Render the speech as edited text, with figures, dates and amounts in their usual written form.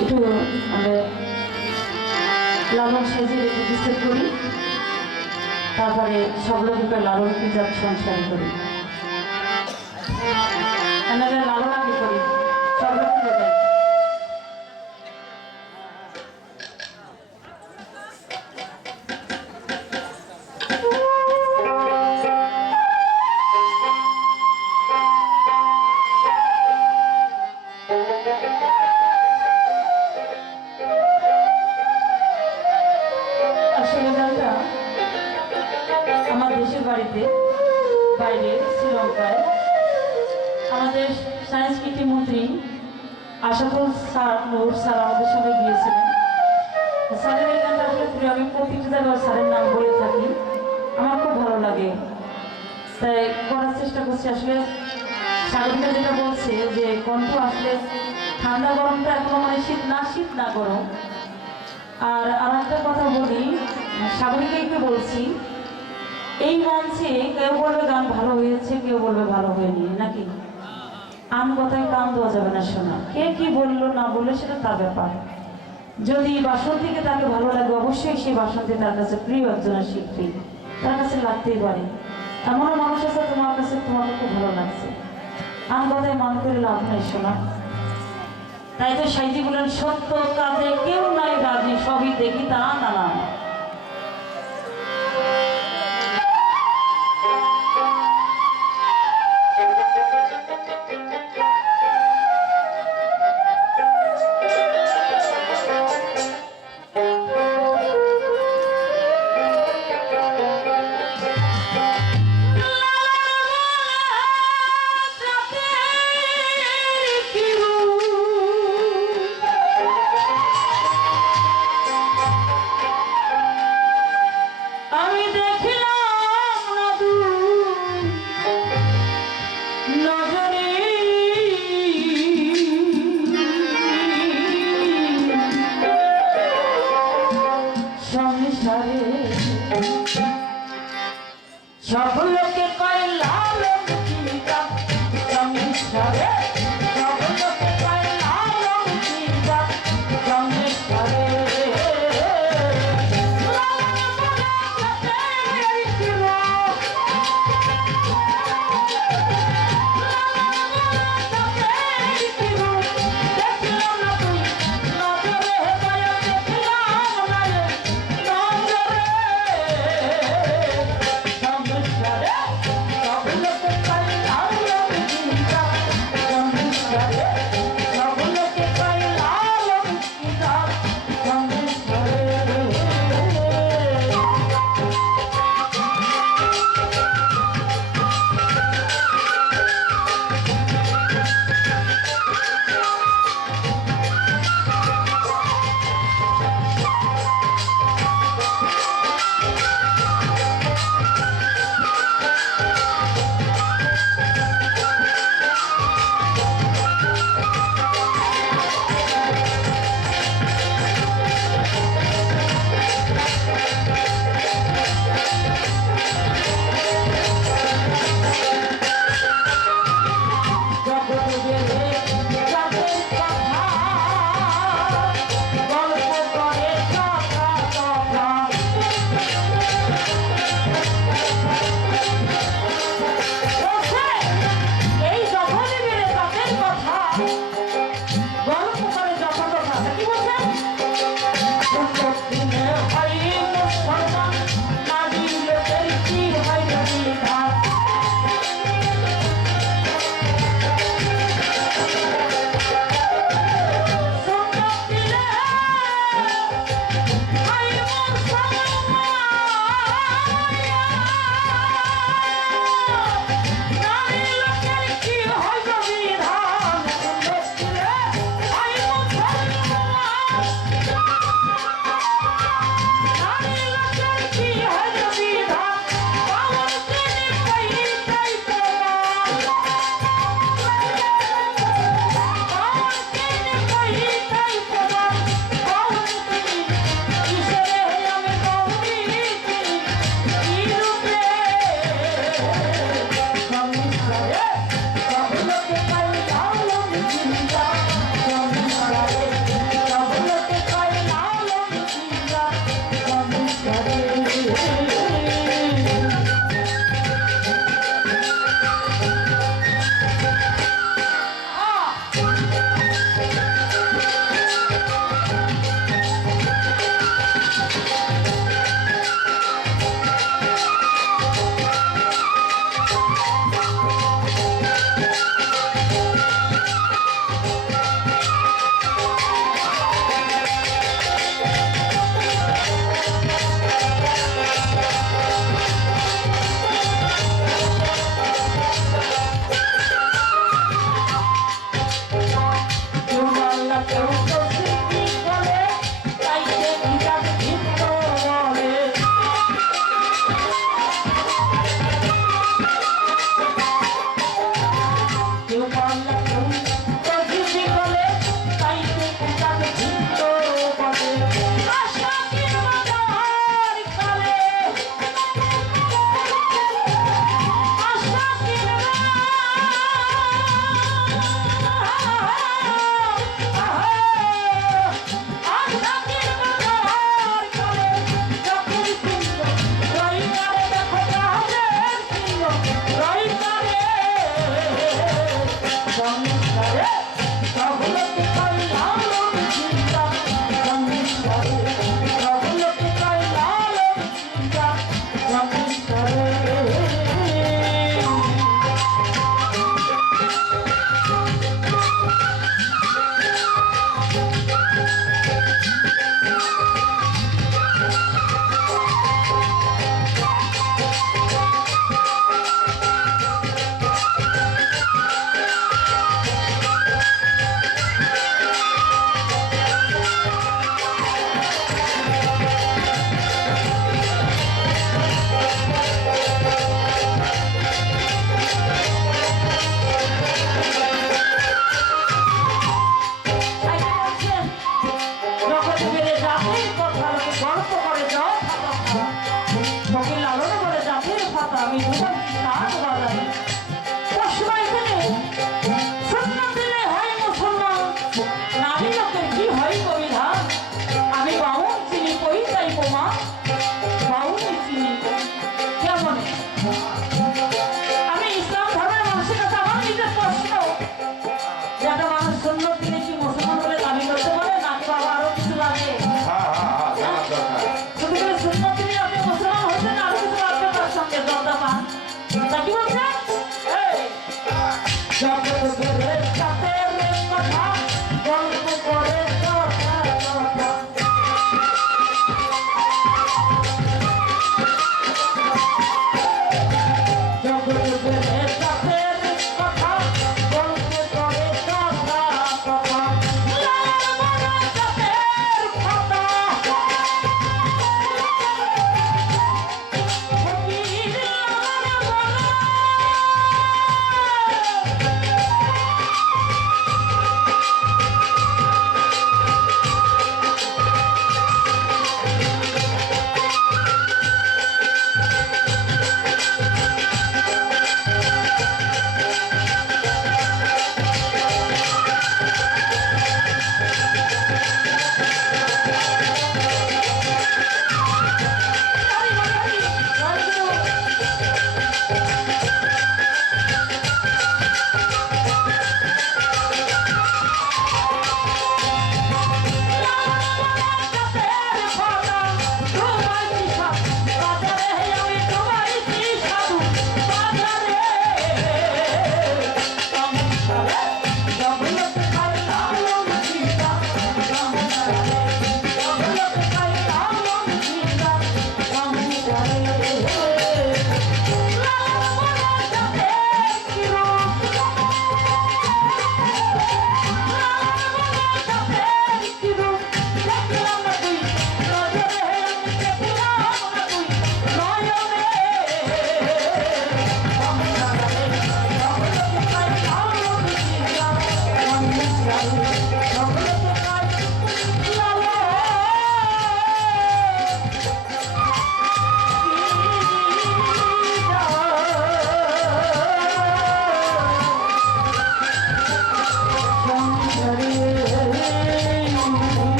একটু মানে লালন সাইজের একটু বিস্তার করি, তারপরে সব লোকের লালন পিজার সংস্কার করি, লালন আগে করি সব লোকের। আমার দেশের বাড়িতে বাইরে শ্রীলঙ্কায় আমাদের সংস্কৃতি মন্ত্রী আশাফুল নূর স্যার আমাদের সঙ্গে গিয়েছিলেন। স্যারের এই গানটা আসলে প্রিয়, আমি প্রতিটি জায়গায় স্যারের নাম বলে থাকি, আমার খুব ভালো লাগে, তাই করার চেষ্টা করছি। আসলে স্বাগতিকা যেটা বলছে যে কণ্ঠ আসলে ঠান্ডা গরমটা এখনো মানে শীত না গরম। আর একটা কথা বলি, স্বাগতিকাকে বলছি, এই মঞ্চে কেউ বলবে গান ভালো হয়েছে, কেউ বলবে ভালো হয়নি, নাকি? আম কথায় কান দেওয়া যাবে না, শোনা কে কি বললো না বললো সেটা তার ব্যাপার। যদি বাসন্তীকে তাকে ভালো লাগে, অবশ্যই সেই বাসন্তী তার কাছে প্রিয় একজনের শিল্পী, তার কাছে লাগতেই পারে। এমনও মানুষ আছে তোমার কাছে তোমাকে খুব ভালো লাগছে, আম কথায় মান করে লাভ নেই, শোনা। তাই তো সাইজি বলেন, সত্য কাজে কেউ নাই রাজি, সবই দেখি তা না না।